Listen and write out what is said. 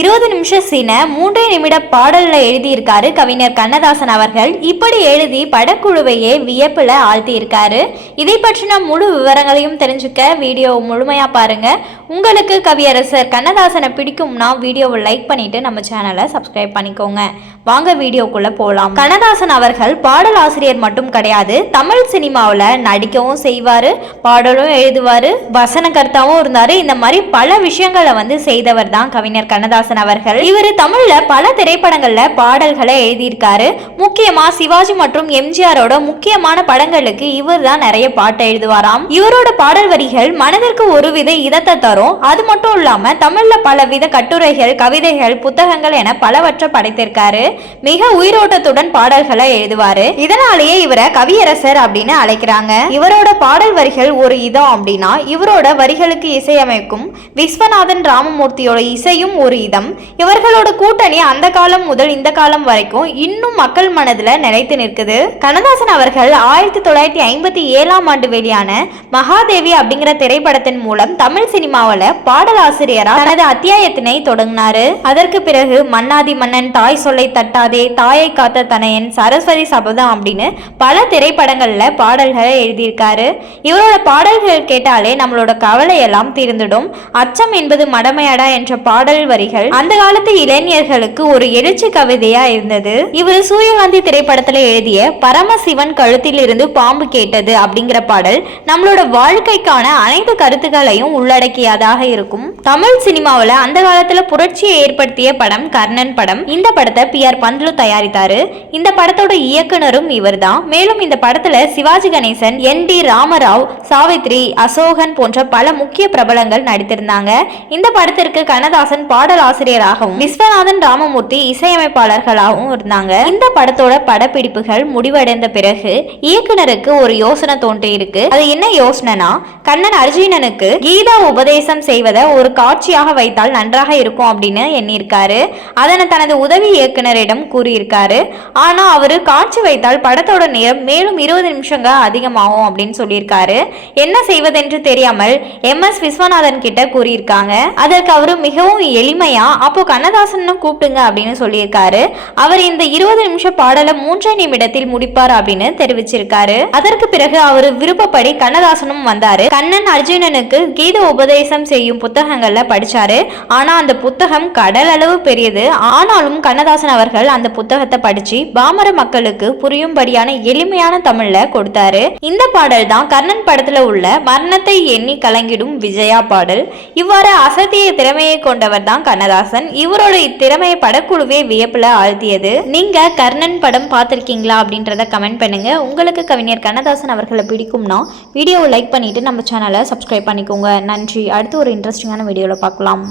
20 நிமிஷ சீனை 3 நிமிட பாடல்ல எழுதியிருக்காரு கவிஞர் கண்ணதாசன் அவர்கள். இப்படி எழுதி படக்குழுவையே வியப்புல ஆழ்த்தியிருக்காரு. இதை பற்றின முழு விவரங்களையும் தெரிஞ்சுக்க வீடியோ முழுமையா பாருங்க. உங்களுக்கு கவியரசர் கண்ணதாசனை பிடிக்கும்னா வீடியோவை லைக் பண்ணிட்டு நம்ம சேனலை சப்ஸ்கிரைப் பண்ணிக்கோங்க. வாங்க வீடியோக்குள்ள போலாம். கண்ணதாசன் அவர்கள் பாடல் ஆசிரியர் மட்டும் கிடையாது, தமிழ் சினிமாவில் நடிக்கவும் செய்வாரு, பாடலும் எழுதுவாரு, வசனகர்த்தாவும் இருந்தாரு. இந்த மாதிரி பல விஷயங்களை செய்தவர் தான் கவிஞர் கண்ணதாசன் அவர்கள். இவர் தமிழ்ல பல திரைப்படங்கள்ல பாடல்களை எழுதியிருக்காரு. முக்கியமா சிவாஜி மற்றும் எம்ஜிஆரோட முக்கியமான படங்களுக்கு இவர் தான் நிறைய பாட்டு எழுதுவாராம். இவரோட பாடல் வரிகள் மனதிற்கு ஒருவித இதத்தை தரும். அது மட்டும் இல்லாம தமிழ்ல பலவித கட்டுரைகள், கவிதைகள், புத்தகங்கள் என பலவற்றை படைத்திருக்காரு. மிக உயிரோட்டத்துடன் பாடல்களை எழுதுவாரு. இதனாலேயே இவரை கவியரசர் அப்படின்னு அழைக்கிறாங்க. இவரோட பாடல் வரிகள் ஒரு இதம் அப்படின்னா இவரோட வரிகளுக்கு இசையமைக்கும் விஸ்வநாதன் ராமமூர்த்தியோட இசையும் ஒரு இதம். இவர்களோட கூட்டணி அந்த காலம் முதல் இந்த காலம் வரைக்கும் இன்னும் மக்கள் மனதில் நிலைத்து நிற்குது. கண்ணதாசன் அவர்கள் 1957ஆம் ஆண்டு வெளியான மகாதேவி அப்படிங்கிற திரைப்படத்தின் மூலம் தமிழ் சினிமாவில் பாடலாசிரியரா தனது அத்தியாயத்தினை தொடங்கினாரு. அதற்கு பிறகு மன்னாதி மன்னன், தாய் சொல்லை தட்டாதே, தாயை காத்த தனையன், சரஸ்வதி சபதம் அப்படின்னு பல திரைப்படங்கள்ல பாடல்களை எழுதியிருக்காரு. இவரோட பாடல்கள் கேட்டாலே நம்மளோட கவலை எல்லாம் தீர்ந்துடும். அச்சம் என்பது மடமையடா என்ற பாடல் வரிகள் அந்த காலத்து இளைஞர்களுக்கு ஒரு எழுச்சி கவிதையா இருந்தது. இவர் சூரியகாந்தி திரைப்படத்துல எழுதிய பரமசிவன் கழுத்தில் இருந்து பாம்பு கேட்டது அப்படிங்கிற பாடல் நம்மளோட வாழ்க்கைக்கான அனைத்து கருத்துக்களையும் உள்ளடக்கியதாக இருக்கும். தமிழ் சினிமாவில் அந்த காலத்துல புரட்சியை ஏற்படுத்திய படம் கர்ணன் படம். இந்த படத்தை PR பந்துலு தயாரித்தாரு. இந்த படத்தோட இயக்குனரும் இவர் தான். மேலும் இந்த படத்துல சிவாஜி கணேசன், ND ராமராவ், சாவித்ரி, அசோகன் போன்ற பல முக்கிய பிரபலங்கள் நடித்திருந்தாங்க. இந்த படத்திற்கு கண்ணதாசன் பாடல் ஆசிரியராகவும் விஸ்வநாதன் ராமமூர்த்தி இசையமைப்பாளர்களாகவும் இருந்தாங்க. இந்த படத்தோட படப்பிடிப்புகள் முடிவடைந்த பிறகு இயக்குனருக்கு ஒரு யோசனை தோன்றி இருக்கு. அது என்ன யோசனைனா, கண்ணன் அர்ஜுனனுக்கு கீதா உபதேசம் செய்வதை ஒரு காட்சியாக வைத்தால் நன்றாக இருக்கும் அப்படின்னு எண்ணியிருக்காரு. அதனை தனது உதவி இயக்குனரிடம் கூறியிருக்காரு. ஆனா அவரு காட்சி வைத்தால் படத்தோட நேரம் மேலும் 20 நிமிஷங்கள் அதிகமாகும் அப்படின்னு சொல்லியிருக்காரு. என்ன செய்வதென்று தெரியாமல் MS விஸ்வநாதன் கிட்ட கூறியிருக்காங்க. அதற்கு அவரு மிகவும் எளிமையா அப்போ கண்ணதாசன் கூப்பிட்டுங்க அப்படின்னு சொல்லியிருக்காரு. அவர் இந்த 20 நிமிஷ பாடலை 3 நிமிடத்தில் முடிப்பார் அப்படின்னு தெரிவிச்சிருக்காரு. அதற்கு பிறகு அவர் விருப்பப்படி கண்ணதாசனும் வந்தாரு. கண்ணன் அர்ஜுனனுக்கு கீத உபதேசம் செய்யும் புத்தகங்கள்ல படிச்சாரு. ஆனா அந்த புத்தகம் கடல் அளவு பெரியது. ஆனாலும் கண்ணதாசன் அவர்கள் அந்த புத்தகத்தை படிச்சு பாமர மக்களுக்கு புரியும்படியான எளிமையான தமிழ்ல கொடுத்தாரு. இந்த பாடல் தான் கர்ணன் படத்துல உள்ள மரணத்தை எண்ணி கலங்கிடும் விஜயா பாடல். இவ்வாறு அசத்திய திறமையை கொண்டவர் தான் கண்ணதாசன். இவரோட இத்திறமையை படக்குழுவே வியப்புல ஆழ்த்தியது. நீங்க கர்ணன் படம் பார்த்திருக்கீங்களா அப்படின்றத கமெண்ட் பண்ணுங்க. உங்களுக்கு கவிஞர் கண்ணதாசன் அவர்களை பிடிக்கும்னா வீடியோவை லைக் பண்ணிட்டு நம்ம சேனலை சப்ஸ்கிரைப் பண்ணிக்கோங்க. நன்றி. அடுத்து ஒரு இன்ட்ரெஸ்டிங்கான வீடியோவில் பார்க்கலாம்.